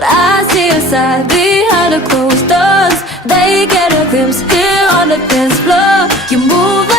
but I see your side behind the closed doors. They get a glimpse here on the dance floor. You move